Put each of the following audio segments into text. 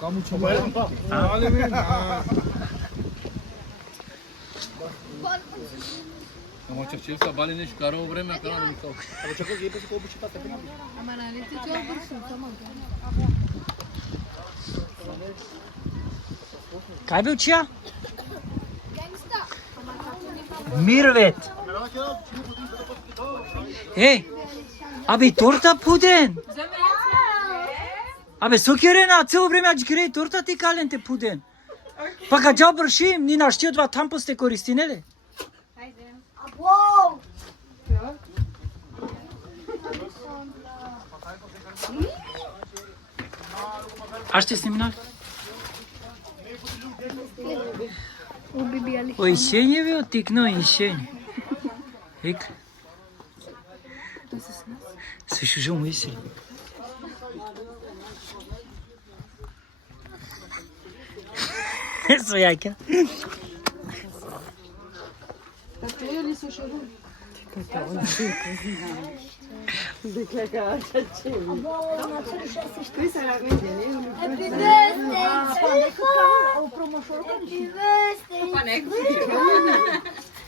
Kamu coba ya, Pak. Ама че са бали нещо карало време, а карало ми толкова. Ама чакай, вие пъси колко читате при нас? Ама нали ти това бършим, само Kaj bi učija? Mirvet. Ej, abi torta puden. Абе, сокерена, цело време ач грее торта ти каленте пуден. Па ка джа бршим, ни нашти одва тампо сте користи, нели? Wow! А ще снимнал? Убибяли. Ой, Сеня ви отикно и Сеня. Ек. Също же му иси. Свояка.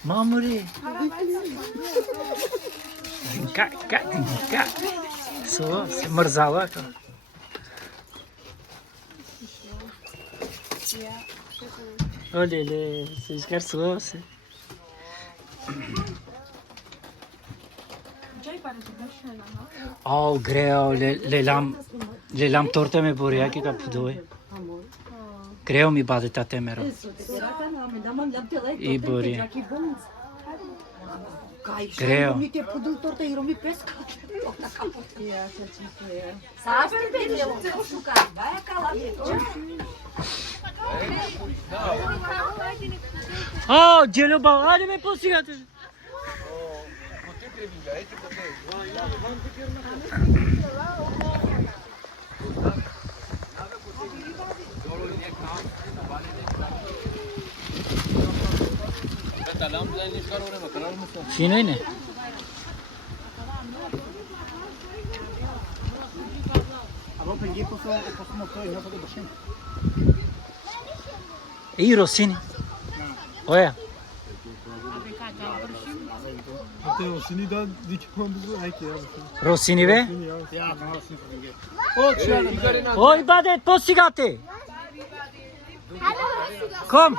Мамури. Как? Со, се мързала. Оле, се изкарсува се. Ау, грео, лелам торта ме боря, ке ка пудое. Грео ми баде та темера. И боря. Грео. Ау, Джелюба, айде ме посигате. Fino ne? И Росини. Оя. Rosini da dikmanımızı ayki ya. Росини бе? Ой, баде, посигате. Ком.